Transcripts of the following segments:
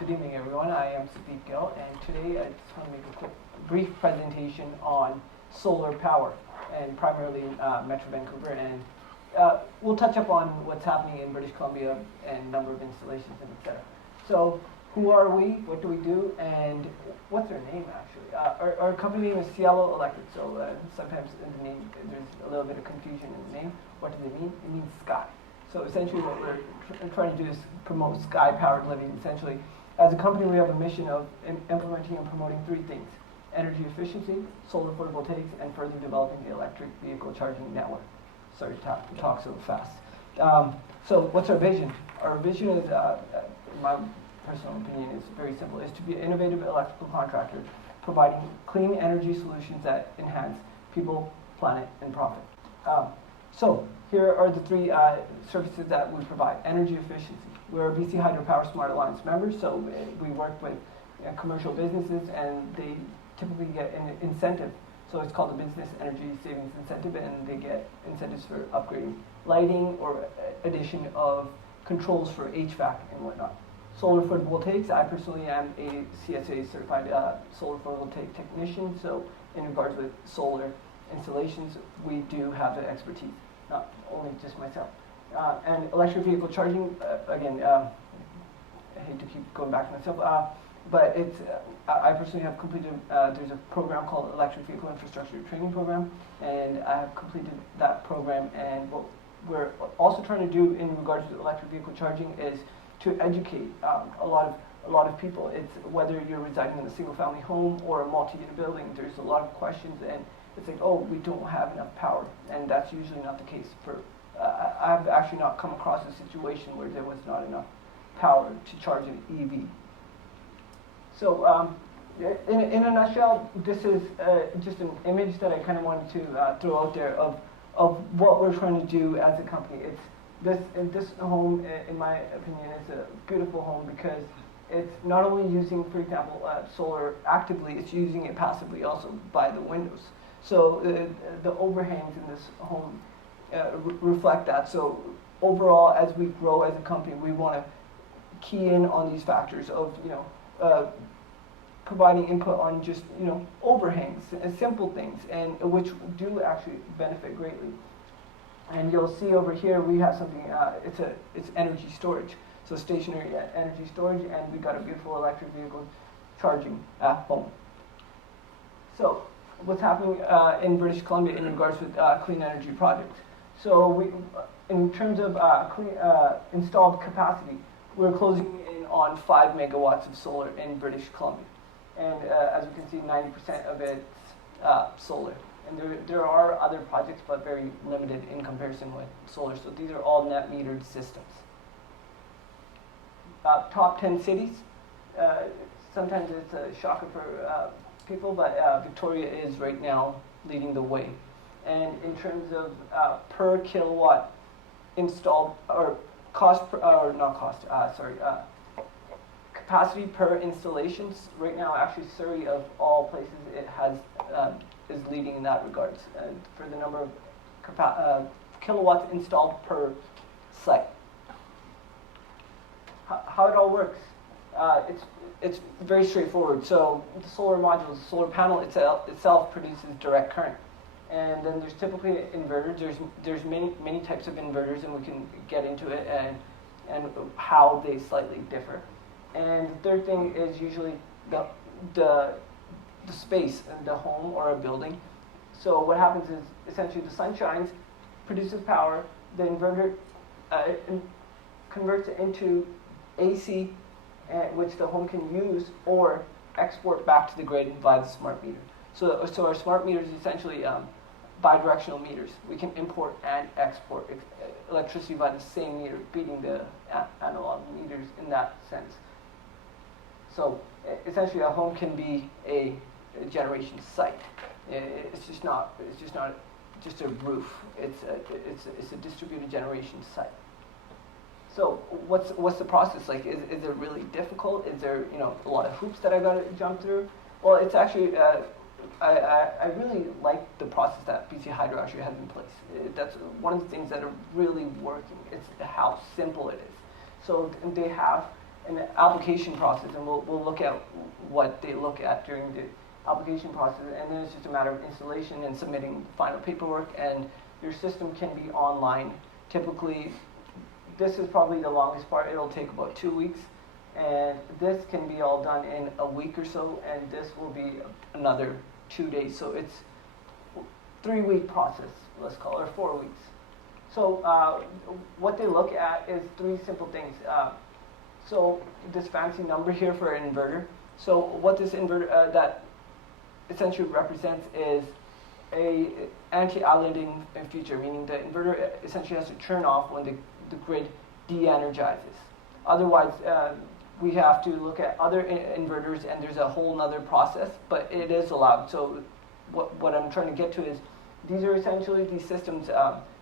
Good evening, everyone. I am Sadiq Gill, and today I just want to make a quick, brief presentation on solar power, and primarily in Metro Vancouver. And we'll touch up on what's happening in British Columbia and number of installations and etc. So, who are we? What do we do? And what's our name actually? Our company name is Cielo Electric. So sometimes in the name there's a little bit of confusion in the name. What does it mean? It means sky. So essentially what we're trying to do is promote sky-powered living. Essentially, as a company, we have a mission of implementing and promoting three things: energy efficiency, solar photovoltaics, and further developing the electric vehicle charging network. Sorry to talk so fast. So what's our vision? Our vision is, in my personal opinion, is very simple. Is to be an innovative electrical contractor providing clean energy solutions that enhance people, planet, and profit. So here are the three services that we provide. Energy efficiency. We're a BC Hydropower Smart Alliance members, so we work with commercial businesses, and they typically get an incentive. So it's called the Business Energy Savings Incentive, and they get incentives for upgrading lighting or addition of controls for HVAC and whatnot. Solar photovoltaics. I personally am a CSA certified solar photovoltaic technician, so in regards with solar installations, we do have the expertise. Not only just myself. And electric vehicle charging, again, I hate to keep going back to myself, but it's, I personally have completed, there's a program called Electric Vehicle Infrastructure Training Program, and I have completed that program. And what we're also trying to do in regards to electric vehicle charging is to educate a lot of people. It's whether you're residing in a single family home or a multi-unit building, there's a lot of questions, and it's like, oh, we don't have enough power, and that's usually not the case. I've actually not come across a situation where there was not enough power to charge an EV. So in a nutshell, this is just an image that I kind of wanted to throw out there of what we're trying to do as a company. This home, in my opinion, is a beautiful home because it's not only using, for example, solar actively, it's using it passively also by the windows. So the overhangs in this home reflect that. So overall, as we grow as a company, we want to key in on these factors of providing input on just overhangs and simple things, and which do actually benefit greatly. And you'll see over here we have something. It's energy storage. So stationary energy storage, and we got a beautiful electric vehicle charging at home. So what's happening in British Columbia in regards with clean energy projects. So we, in terms of installed capacity, we're closing in on 5 megawatts of solar in British Columbia. And as you can see, 90% of it's solar. And there are other projects, but very limited in comparison with solar. So these are all net metered systems. Top 10 cities. Sometimes it's a shocker for people, but Victoria is right now leading the way. And in terms of per kilowatt installed, or cost per, or not cost, capacity per installations, right now actually Surrey of all places it has is leading in that regards, and for the number of kilowatts installed per site. How it all works. It's very straightforward. So the solar modules, the solar panel itself produces direct current, and then there's typically inverters. There's many types of inverters, and we can get into it and how they slightly differ. And the third thing is usually the space in the home or a building. So what happens is essentially the sun shines, produces power. The inverter converts it into AC, which the home can use or export back to the grid via the smart meter. So our smart meters is essentially bidirectional meters. We can import and export electricity by the same meter, beating the analog meters in that sense. So essentially, a home can be a generation site. It's just not just a roof. It's a distributed generation site. So what's the process like? Is it really difficult? Is there a lot of hoops that I got to jump through? Well, it's actually I really like the process that BC Hydro actually has in place. That's one of the things that are really working. It's how simple it is. So they have an application process, and we'll look at what they look at during the application process, and then it's just a matter of installation and submitting final paperwork, and your system can be online. Typically, this is probably the longest part. It'll take about 2 weeks, and this can be all done in a week or so, and this will be another 2 days. So it's 3-week process, let's call it, or 4 weeks. So what they look at is 3 simple things. So this fancy number here for an inverter. So what this inverter that essentially represents is a anti-aliasing feature, meaning the inverter essentially has to turn off when the grid de-energizes. Otherwise, we have to look at other inverters, and there's a whole other process, but it is allowed. So what I'm trying to get to is these are essentially these systems.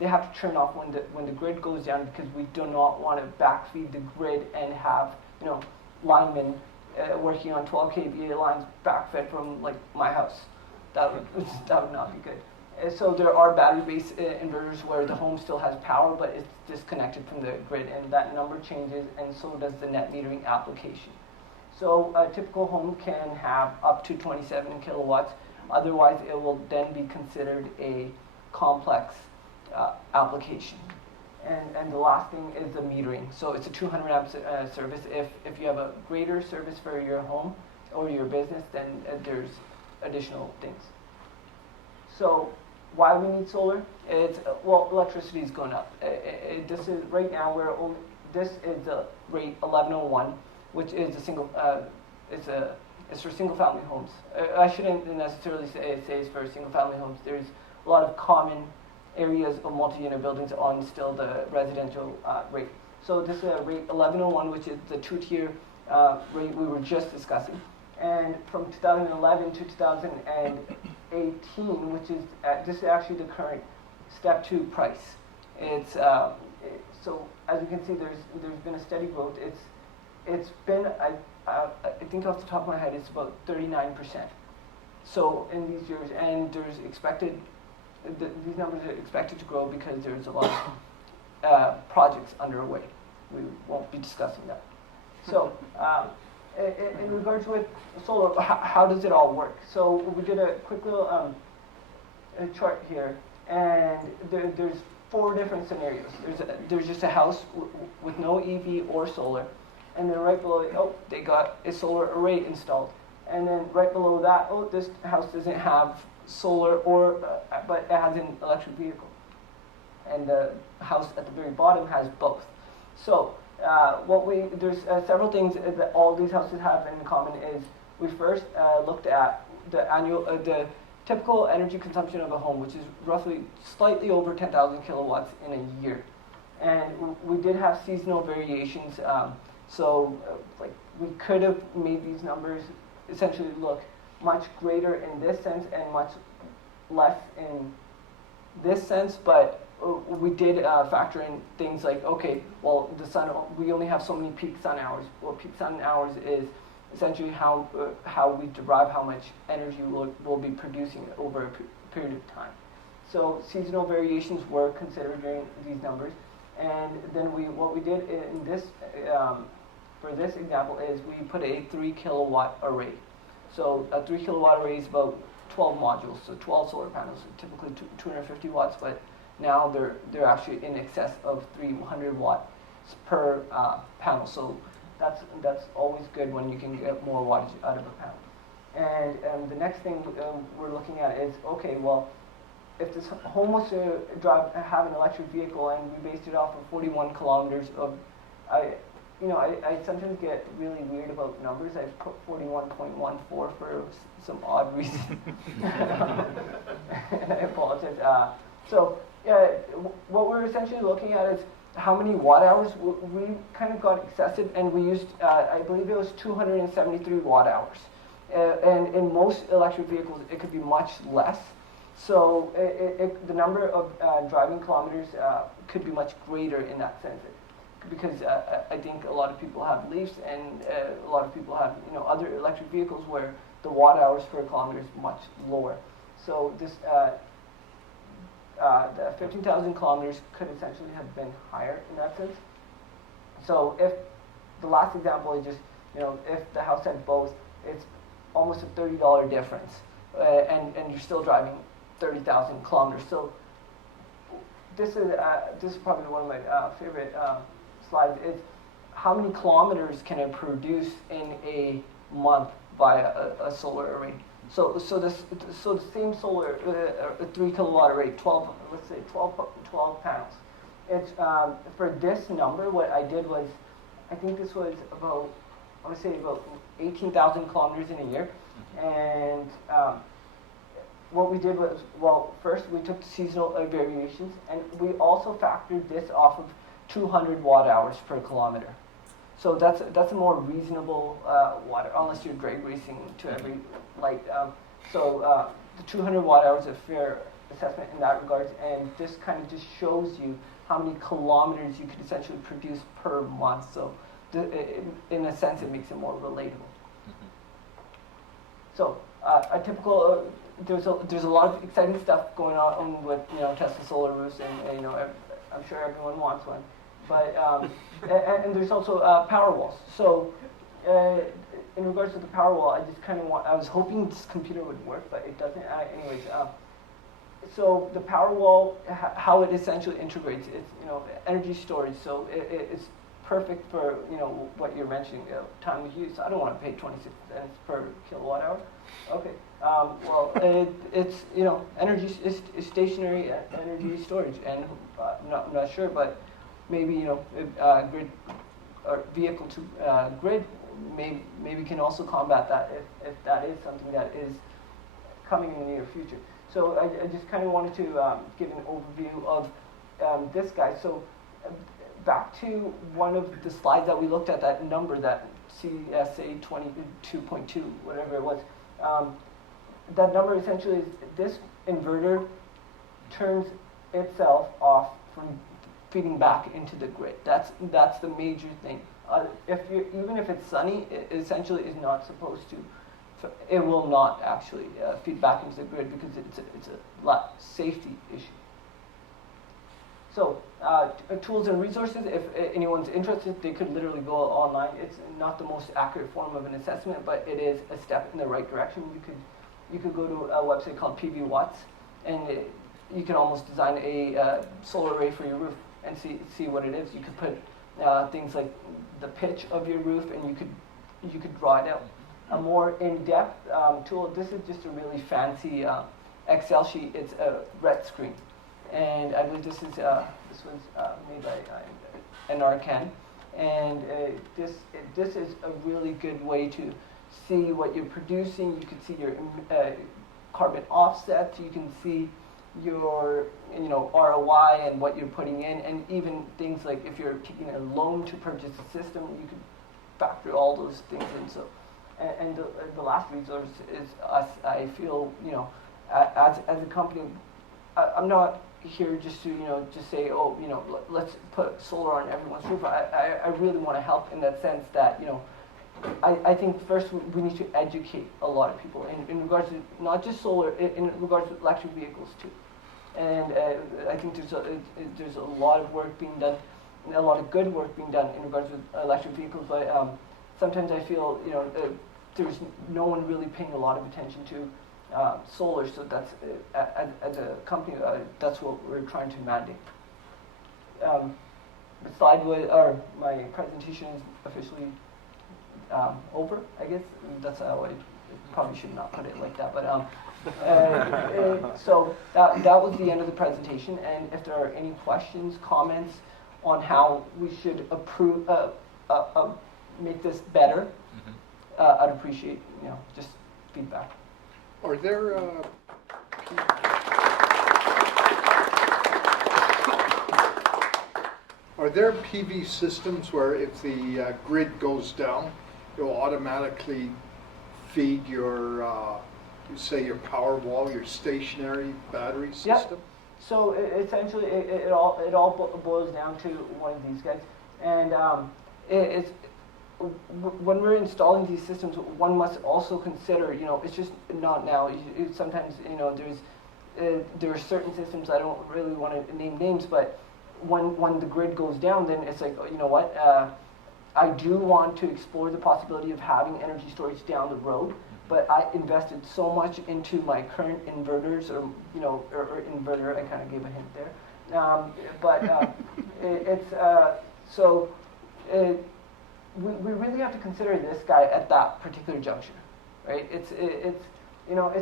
They have to turn off when the grid goes down, because we do not want to backfeed the grid and have linemen working on 12 kVA lines backfed from like my house. That would not be good. So there are battery-based inverters where the home still has power, but it's disconnected from the grid, and that number changes, and so does the net metering application. So a typical home can have up to 27 kilowatts. Otherwise, it will then be considered a complex application. And the last thing is the metering. So it's a 200 amp service. If you have a greater service for your home or your business, then there's additional things. So why we need solar? It's electricity is going up. This is right now this is the rate 1101, which is a single. It's for single family homes. I shouldn't necessarily say it's for single family homes. There's a lot of common areas of multi-unit buildings on still the residential rate. So this is rate 1101, which is the 2-tier rate we were just discussing. And from 2011 to 2018, which is this is actually the current step 2 price. It's so as you can see, there's been a steady growth. It's been I think off the top of my head, it's about 39%. So in these years, and there's expected. These numbers are expected to grow because there's a lot of projects underway. We won't be discussing that. So in regards with solar, how does it all work? So we did a quick little a chart here, and there's 4 different scenarios. There's just a house with no EV or solar, and then right below it, they got a solar array installed. And then right below that, this house doesn't have solar but it has an electric vehicle. And the house at the very bottom has both. So there's several things that all these houses have in common is we first looked at the typical energy consumption of a home, which is roughly slightly over 10,000 kilowatts in a year. And we did have seasonal variations. Like we could have made these numbers essentially look much greater in this sense and much less in this sense, but we did factor in things like, the sun, we only have so many peak sun hours. Well, peak sun hours is essentially how we derive how much energy we'll be producing over a period of time. So seasonal variations were considered during these numbers, and then what we did in this for this example is we put a 3 kilowatt array. So a 3 kilowatt array is about 12 modules, so 12 solar panels, so typically 250 watts, but now they're actually in excess of 300 watts per panel. So that's always good when you can get more wattage out of a panel. And the next thing we're looking at is, if this home was to have an electric vehicle, and we based it off of 41 kilometers of, I sometimes get really weird about numbers. I put 41.14 for some odd reason. And I apologize. What we're essentially looking at is how many watt hours. We kind of got excessive, and we used, I believe it was 273 watt hours. And in most electric vehicles, it could be much less. So the number of driving kilometers could be much greater in that sense. Because I think a lot of people have Leafs, and a lot of people have other electric vehicles where the watt hours per kilometer is much lower. So this the 15,000 kilometers could essentially have been higher in that sense. So if the last example is just, if the house had both, it's almost a $30 difference, and you're still driving 30,000 kilometers. So this is probably one of my favorite slides. Is how many kilometers can I produce in a month via a solar array? So the same solar 3 kilowatt array, 12 panels. It's for this number. What I did was, I think this was about, I would say about 18,000 kilometers in a year, and what we did was, well, first we took the seasonal variations, and we also factored this off of 200 watt hours per kilometer. So that's a more reasonable watt, unless you're drag racing to every light. So the 200 watt hours is a fair assessment in that regard, and this kind of just shows you how many kilometers you could essentially produce per month. So in a sense, it makes it more relatable. So a typical, there's a lot of exciting stuff going on with Tesla solar roofs, and I'm sure everyone wants one. But and there's also power walls. So in regards to the power wall, I was hoping this computer would work, but it doesn't. Anyways, so the power wall, how it essentially integrates, it's energy storage. So it's perfect for what you're mentioning, time of use. I don't want to pay 26 cents per kilowatt hour. Okay. Well, it's energy is stationary energy storage, and I'm not sure, but maybe grid or vehicle to grid maybe can also combat that if that is something that is coming in the near future. So I just kind of wanted to give an overview of this guy. So back to one of the slides that we looked at, that number, that CSA 22.2, whatever it was. That number essentially is this inverter turns itself off from feeding back into the grid. That's the major thing. Even if it's sunny, it essentially is not supposed to. It will not actually feed back into the grid because it's a safety issue. So tools and resources, if anyone's interested, they could literally go online. It's not the most accurate form of an assessment, but it is a step in the right direction. You could go to a website called PV Watts, and you can almost design a solar array for your roof and see what it is. You could put things like the pitch of your roof, and you could draw it out. A more in-depth tool. This is just a really fancy Excel sheet. It's a red screen, and I believe this was made by Narcan, and this is a really good way to see what you're producing. You can see your carbon offset. You can see your ROI and what you're putting in, and even things like if you're taking a loan to purchase a system, you can factor all those things in. So. And the last resource is us. I feel, as a company, I'm not here just to, just say, oh, let's put solar on everyone's roof. I really want to help in that sense that, I think first we need to educate a lot of people in regards to not just solar, in regards to electric vehicles too. And I think there's a lot of work being done, a lot of good work being done in regards to electric vehicles, but sometimes I feel, there's no one really paying a lot of attention to solar, so that's, as a company, that's what we're trying to mandate. The slide or my presentation is officially over, I guess. That's how I probably should not put it like that, but so that was the end of the presentation, and if there are any questions, comments on how we should make this better, I'd appreciate just feedback. Are there PV systems where if the grid goes down, it'll automatically feed your say your power wall, your stationary battery system? Yep. So essentially, it all boils down to one of these guys, and it's when we're installing these systems, one must also consider, it's just not now. Sometimes, there are certain systems, I don't really want to name names, but when the grid goes down, then it's like, I do want to explore the possibility of having energy storage down the road, but I invested so much into my current inverters, or inverter. I kind of gave a hint there. We really have to consider this guy at that particular juncture, right? It's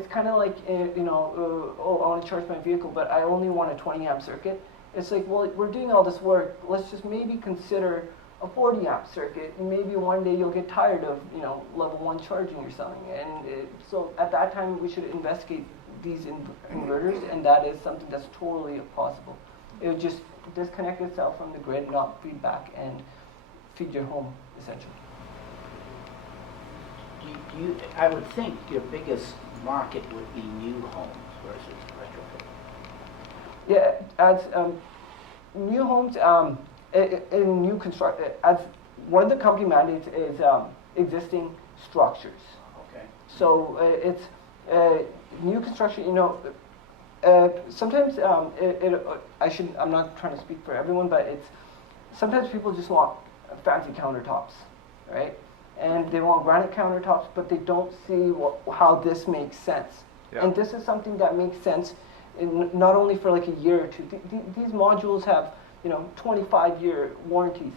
kind of like, I want to charge my vehicle, but I only want a 20 amp circuit. It's like, well, we're doing all this work. Let's just maybe consider a 40 amp circuit. And maybe one day you'll get tired of, level 1 charging or something. And so at that time, we should investigate these inverters, and that is something that's totally possible. It would just disconnect itself from the grid, not feed back, and feed your home, essentially. I would think your biggest market would be new homes versus retrofit. Yeah, as new homes, in new construction, as one of the company mandates is existing structures. Okay. So it's new construction. Sometimes I'm not trying to speak for everyone, but sometimes people just want fancy countertops, right? And they want granite countertops, but they don't see how this makes sense. Yeah. And this is something that makes sense not only for like a year or two. These modules have 25-year warranties.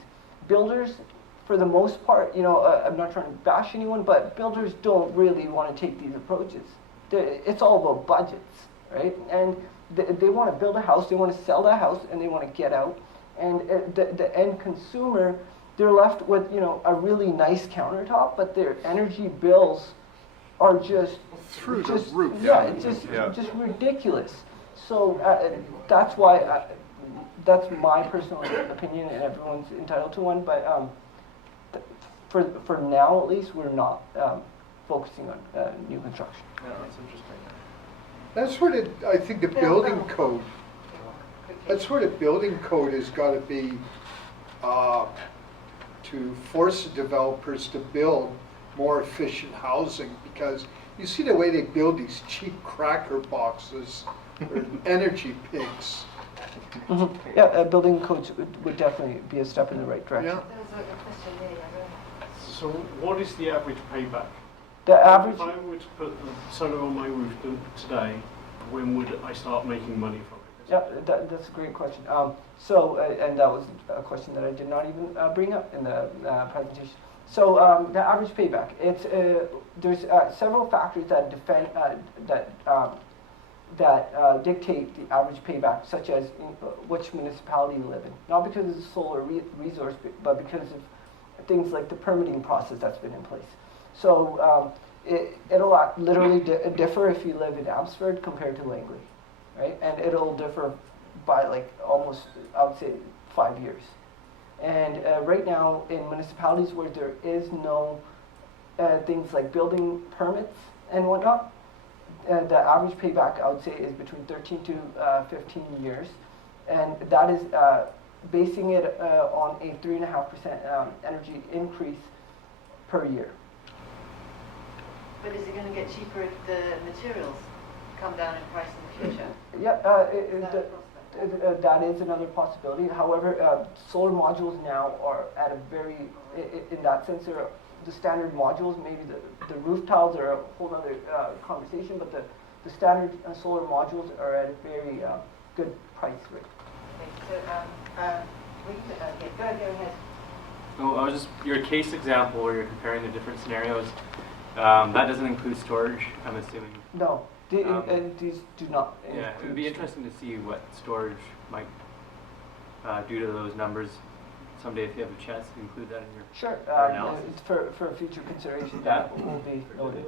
Builders, for the most part, I'm not trying to bash anyone, but builders don't really want to take these approaches. It's all about budgets, right? And they want to build a house, they want to sell that house, and they want to get out. And the end consumer, they're left with a really nice countertop, but their energy bills are just Through the roof. Yeah, it's just ridiculous. So that's why that's my personal opinion, and everyone's entitled to one. But for now, at least, we're not focusing on new construction. Yeah, that's interesting. That's where I think the building code. That's where the building code has got to be to force the developers to build more efficient housing, because you see the way they build these cheap cracker boxes or energy pigs. Mm-hmm. Yeah, building codes would definitely be a step in the right direction. Yeah. There was a question there, yeah. So what is the average payback? The average. If I were to put solar on my roof today, when would I start making money from it? Yeah, that's a great question. And that was a question that I did not even bring up in the presentation. So the average payback, there's several factors that dictate the average payback, such as which municipality you live in. Not because it's a solar resource, but because of things like the permitting process that's been in place. So it'll literally differ if you live in Abbotsford compared to Langley, right? And it'll differ by like almost, I would say, 5 years. And right now, in municipalities where there is no things like building permits and whatnot, the average payback, I would say, is between 13 to 15 years. And that is basing it on a 3.5% energy increase per year. But is it going to get cheaper if the materials come down in price in the future? Yeah, Is that a prospect? that is another possibility. However, solar modules now are at a very, in that sense, they're the standard modules. Maybe the roof tiles are a whole other conversation, but the standard solar modules are at a very good price rate. Okay, so go ahead. Oh, I was just your case example where you're comparing the different scenarios. That doesn't include storage, I'm assuming. No, these do not. Yeah, it would be interesting to see what storage might do to those numbers someday if you have a chance to include that in your Sure, analysis. it's for future consideration. Yeah. That will be noted.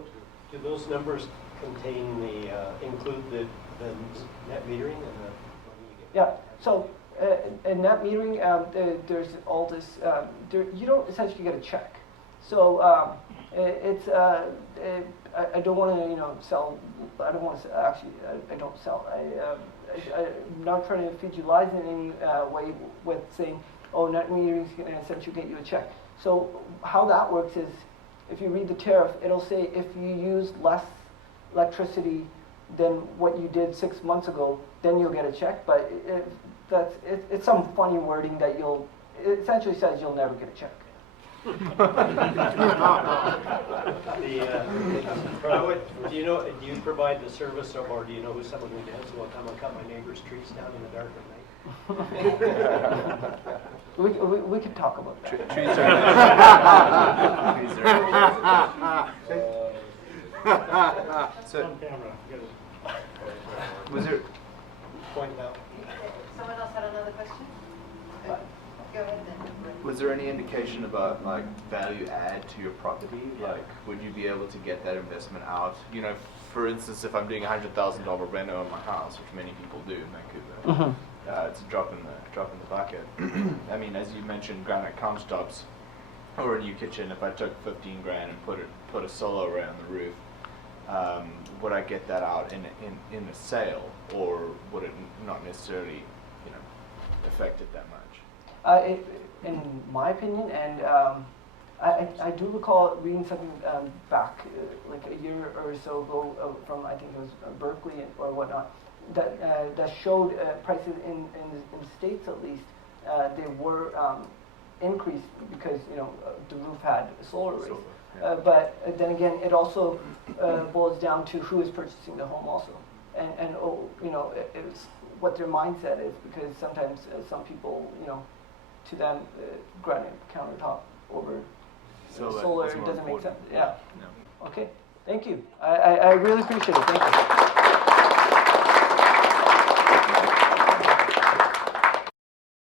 Do those numbers contain include the net metering and the money you get? Yeah, so in net metering, there's all this, you don't essentially get a check. So I don't want to, sell, I don't want to, actually, I don't sell. I'm not trying to feed you lies in any way with saying, oh, net metering is going to essentially get you a check. So how that works is, if you read the tariff, it'll say if you use less electricity than what you did 6 months ago, then you'll get a check. But it's some funny wording that it essentially says you'll never get a check. Do you know, do you provide the service or do you know who someone who does? Will come and cut my neighbor's trees down in the dark at night? We could talk about that. Trees are. So, On camera. was there? Point out. Someone else had another question? Okay. Go ahead then. Was there any indication about like value add to your property? Like, would you be able to get that investment out? You know, for instance, if I'm doing $100,000 reno on my house, which many people do in Vancouver, it's a drop in the bucket. I mean, as you mentioned, granite countertops or a new kitchen. If I took 15 grand and put a solar array on the roof, would I get that out in a sale, or would it not necessarily, affect it that much? In my opinion, and I do recall reading something back like a year or so ago from, I think it was Berkeley or whatnot, that showed prices in the States at least, they were increased because the roof had solar arrays. But then again, it also boils down to who is purchasing the home also, and it's what their mindset is, because sometimes some people, to them, granite countertop over So solar it's more doesn't make important. sense. Yeah. No. Okay. Thank you. I really appreciate it. Thank you.